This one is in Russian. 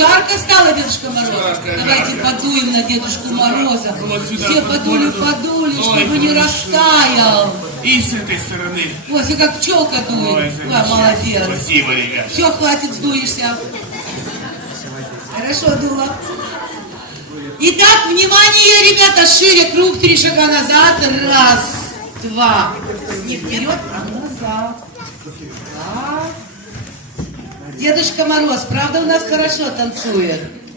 Жарко стало, Дедушка Мороз? Жарко, Давайте жарко. подуем на Дедушку Мороза. Вот сюда Все подули, подули. подули, Ой, чтобы не растаял. И с этой стороны. Ой, ты как пчелка Ой, дует. Ой, замечательно. молодец. Спасибо, ребят. Все, хватит, сдуешься. Хорошо дуло. Итак, внимание, ребята, шире круг, три шага назад. Раз, два. Не вперед, а назад. Так. Дедушка Мороз, правда у нас хорошо танцует?